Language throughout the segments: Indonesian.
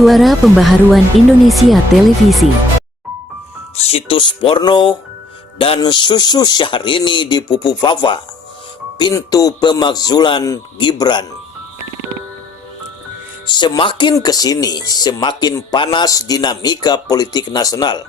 Suara Pembaharuan Indonesia Televisi. Situs porno dan susu Syahrini di Pupu Fafa. Pintu pemakzulan Gibran. Semakin kesini, semakin panas dinamika politik nasional.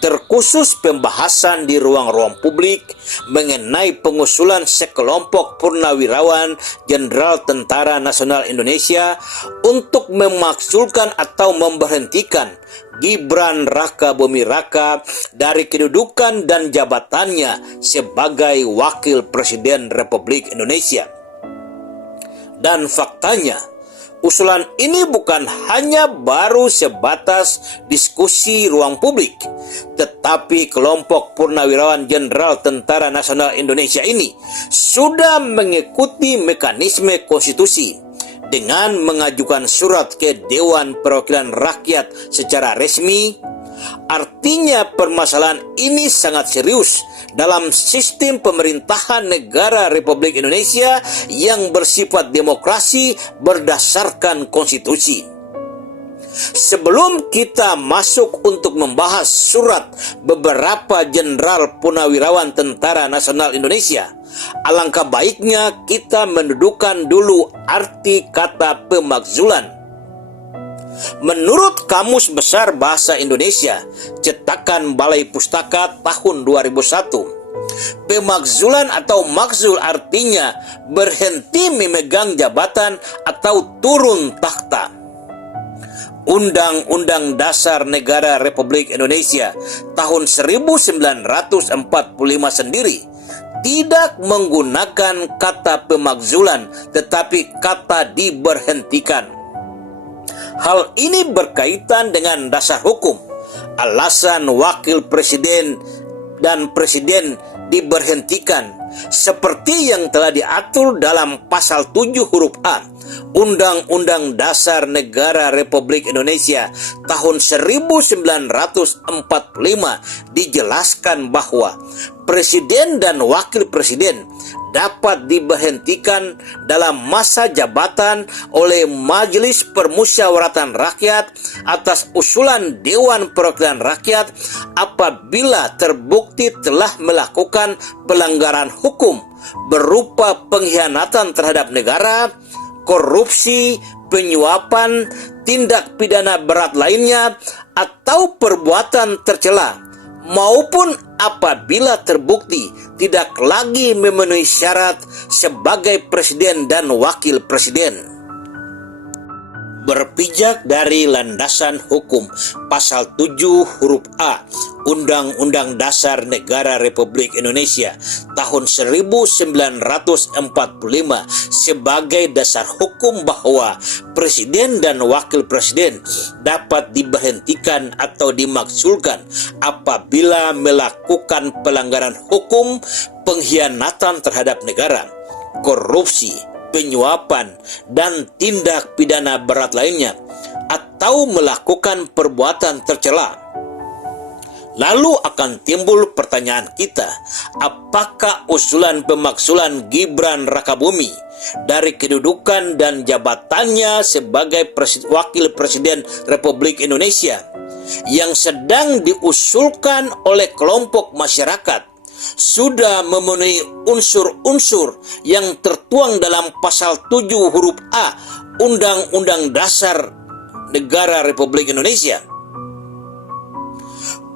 Terkhusus pembahasan di ruang-ruang publik mengenai pengusulan sekelompok purnawirawan Jenderal Tentara Nasional Indonesia untuk memakzulkan atau memberhentikan Gibran Rakabuming Raka dari kedudukan dan jabatannya sebagai Wakil Presiden Republik Indonesia. Dan faktanya, usulan ini bukan hanya baru sebatas diskusi ruang publik, tetapi kelompok purnawirawan Jenderal Tentara Nasional Indonesia ini sudah mengikuti mekanisme konstitusi dengan mengajukan surat ke Dewan Perwakilan Rakyat secara resmi. Artinya permasalahan ini sangat serius dalam sistem pemerintahan negara Republik Indonesia yang bersifat demokrasi berdasarkan konstitusi. Sebelum kita masuk untuk membahas surat beberapa jenderal purnawirawan Tentara Nasional Indonesia, alangkah baiknya kita mendudukan dulu arti kata pemakzulan. Menurut Kamus Besar Bahasa Indonesia, cetakan Balai Pustaka tahun 2001, pemakzulan atau makzul artinya berhenti memegang jabatan atau turun takhta. Undang-Undang Dasar Negara Republik Indonesia tahun 1945 sendiri tidak menggunakan kata pemakzulan tetapi kata diberhentikan. Hal ini berkaitan dengan dasar hukum. Alasan wakil presiden dan presiden diberhentikan seperti yang telah diatur dalam pasal 7 huruf A Undang-Undang Dasar Negara Republik Indonesia tahun 1945 dijelaskan bahwa presiden dan wakil presiden dapat diberhentikan dalam masa jabatan oleh Majelis Permusyawaratan Rakyat atas usulan Dewan Perwakilan Rakyat apabila terbukti telah melakukan pelanggaran hukum berupa pengkhianatan terhadap negara, korupsi, penyuapan, tindak pidana berat lainnya, atau perbuatan tercela, maupun apabila terbukti tidak lagi memenuhi syarat sebagai presiden dan wakil presiden. Berpijak dari landasan hukum pasal 7 huruf A Undang-Undang Dasar Negara Republik Indonesia tahun 1945 sebagai dasar hukum bahwa presiden dan wakil presiden dapat diberhentikan atau dimakzulkan apabila melakukan pelanggaran hukum, pengkhianatan terhadap negara, korupsi, penyuapan, dan tindak pidana berat lainnya, atau melakukan perbuatan tercela. Lalu akan timbul pertanyaan kita, apakah usulan pemakzulan Gibran Rakabuming dari kedudukan dan jabatannya sebagai wakil presiden Republik Indonesia yang sedang diusulkan oleh kelompok masyarakat sudah memenuhi unsur-unsur yang tertuang dalam pasal 7 huruf A Undang-Undang Dasar Negara Republik Indonesia?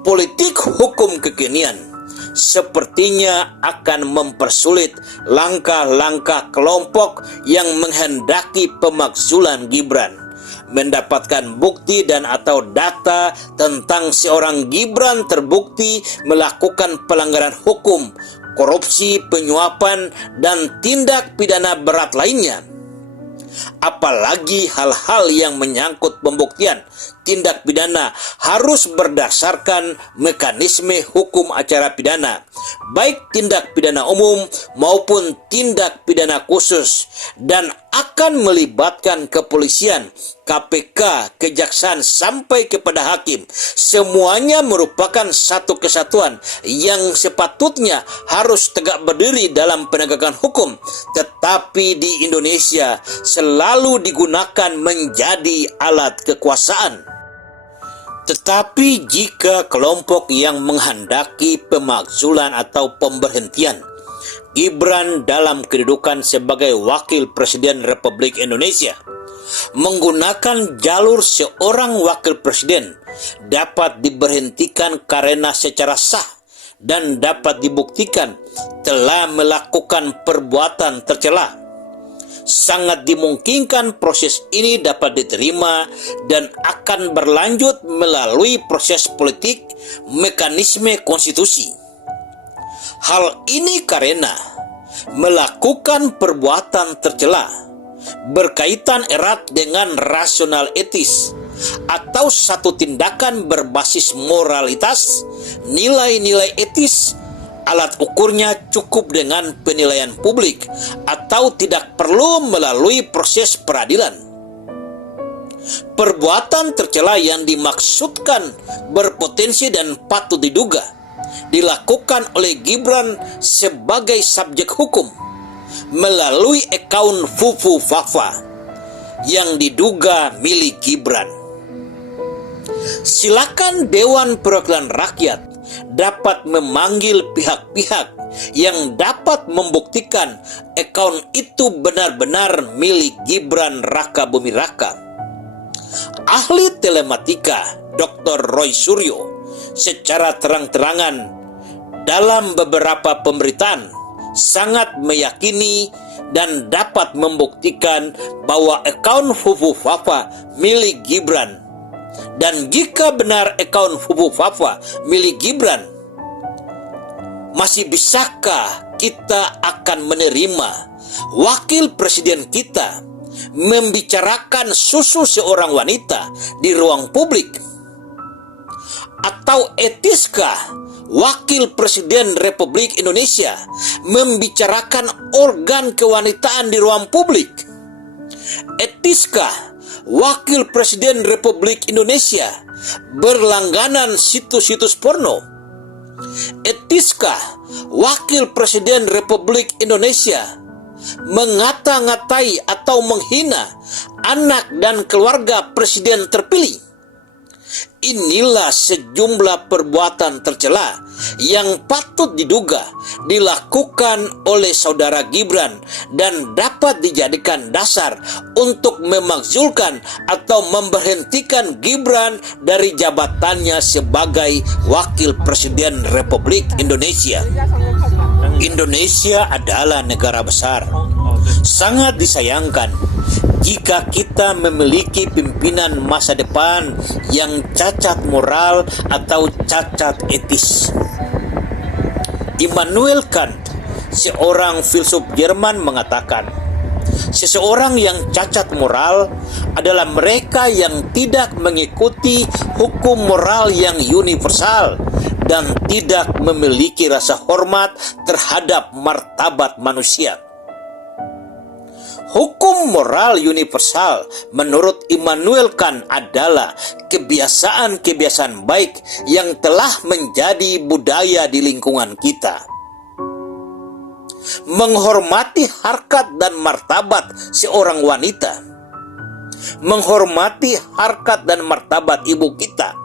Politik hukum kekinian sepertinya akan mempersulit langkah-langkah kelompok yang menghendaki pemakzulan Gibran mendapatkan bukti dan atau data tentang seorang Gibran terbukti melakukan pelanggaran hukum, korupsi, penyuapan, dan tindak pidana berat lainnya. Apalagi hal-hal yang menyangkut pembuktian tindak pidana harus berdasarkan mekanisme hukum acara pidana, baik tindak pidana umum maupun tindak pidana khusus, dan akan melibatkan kepolisian, KPK, kejaksaan sampai kepada hakim. Semuanya merupakan satu kesatuan yang sepatutnya harus tegak berdiri dalam penegakan hukum, tetapi di Indonesia selalu digunakan menjadi alat kekuasaan. Tetapi jika kelompok yang menghendaki pemakzulan atau pemberhentian Gibran dalam kedudukan sebagai Wakil Presiden Republik Indonesia menggunakan jalur seorang Wakil Presiden dapat diberhentikan karena secara sah dan dapat dibuktikan telah melakukan perbuatan tercela. Sangat dimungkinkan proses ini dapat diterima dan akan berlanjut melalui proses politik mekanisme konstitusi. Hal ini karena melakukan perbuatan tercela berkaitan erat dengan rasional etis atau satu tindakan berbasis moralitas, nilai-nilai etis. Alat ukurnya cukup dengan penilaian publik atau tidak perlu melalui proses peradilan. Perbuatan tercela yang dimaksudkan berpotensi dan patut diduga dilakukan oleh Gibran sebagai subjek hukum melalui akun Fufu Fafa yang diduga milik Gibran. Silakan Dewan Perwakilan Rakyat dapat memanggil pihak-pihak yang dapat membuktikan akun itu benar-benar milik Gibran Raka Buming Raka. Ahli telematika Dr. Roy Suryo secara terang-terangan dalam beberapa pemberitaan sangat meyakini dan dapat membuktikan bahwa akun Fufu Fafa milik Gibran. Dan jika benar akun Fufu Fafa milik Gibran, masih bisakah kita akan menerima wakil presiden kita membicarakan susu seorang wanita di ruang publik? Atau etiskah Wakil Presiden Republik Indonesia membicarakan organ kewanitaan di ruang publik? Etiskah Wakil Presiden Republik Indonesia berlangganan situs-situs porno? Etiskah Wakil Presiden Republik Indonesia mengata-ngatai atau menghina anak dan keluarga presiden terpilih? Inilah sejumlah perbuatan tercela yang patut diduga dilakukan oleh saudara Gibran dan dapat dijadikan dasar untuk memakzulkan atau memberhentikan Gibran dari jabatannya sebagai Wakil Presiden Republik Indonesia. Indonesia adalah negara besar. Sangat disayangkan jika kita memiliki pimpinan masa depan yang cacat moral atau cacat etis. Immanuel Kant, seorang filsuf Jerman, mengatakan, seseorang yang cacat moral adalah mereka yang tidak mengikuti hukum moral yang universal dan tidak memiliki rasa hormat terhadap martabat manusia. Hukum moral universal menurut Immanuel Kant adalah kebiasaan-kebiasaan baik yang telah menjadi budaya di lingkungan kita. Menghormati harkat dan martabat seorang wanita, menghormati harkat dan martabat ibu kita,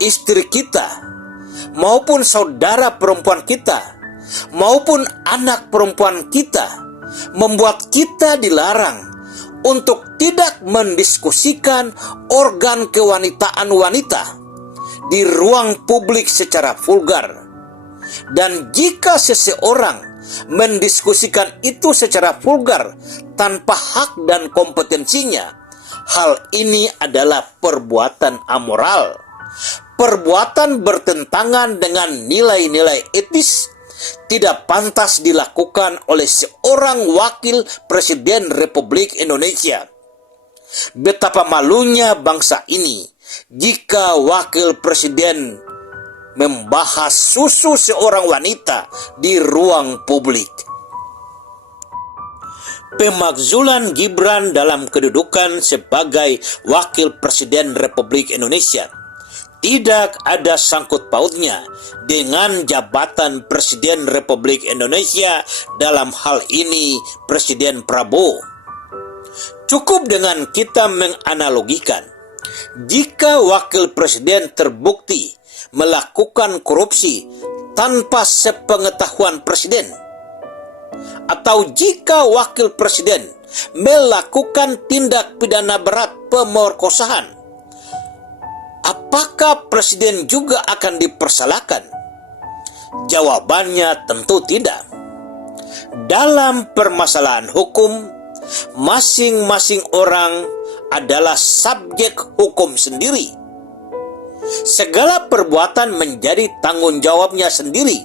istri kita, maupun saudara perempuan kita, maupun anak perempuan kita, membuat kita dilarang untuk tidak mendiskusikan organ kewanitaan wanita di ruang publik secara vulgar. Dan jika seseorang mendiskusikan itu secara vulgar tanpa hak dan kompetensinya, hal ini adalah perbuatan amoral, perbuatan bertentangan dengan nilai-nilai etis, tidak pantas dilakukan oleh seorang wakil presiden Republik Indonesia. betapa malunya bangsa ini jika wakil presiden membahas susu seorang wanita di ruang publik. Pemakzulan Gibran dalam kedudukan sebagai wakil presiden Republik Indonesia tidak ada sangkut pautnya dengan jabatan Presiden Republik Indonesia, dalam hal ini Presiden Prabowo. Cukup dengan kita menganalogikan, jika wakil presiden terbukti melakukan korupsi tanpa sepengetahuan presiden, atau jika wakil presiden melakukan tindak pidana berat pemerkosaan, apakah presiden juga akan dipersalahkan? Jawabannya tentu tidak. Dalam permasalahan hukum, masing-masing orang adalah subjek hukum sendiri. Segala perbuatan menjadi tanggung jawabnya sendiri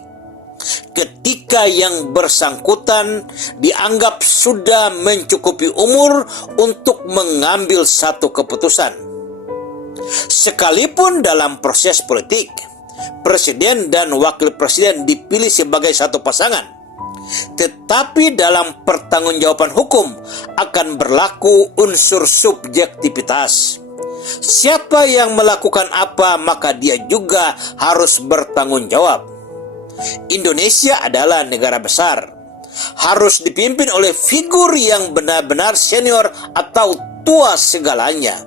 ketika yang bersangkutan dianggap sudah mencukupi umur untuk mengambil satu keputusan. Sekalipun dalam proses politik, presiden dan wakil presiden dipilih sebagai satu pasangan, tetapi dalam pertanggungjawaban hukum akan berlaku unsur subjektivitas. Siapa yang melakukan apa, maka dia juga harus bertanggung jawab. Indonesia adalah negara besar, harus dipimpin oleh figur yang benar-benar senior atau tua segalanya,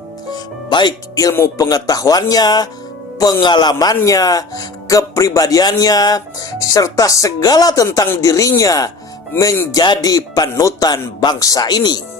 baik ilmu pengetahuannya, pengalamannya, kepribadiannya, serta segala tentang dirinya menjadi panutan bangsa ini.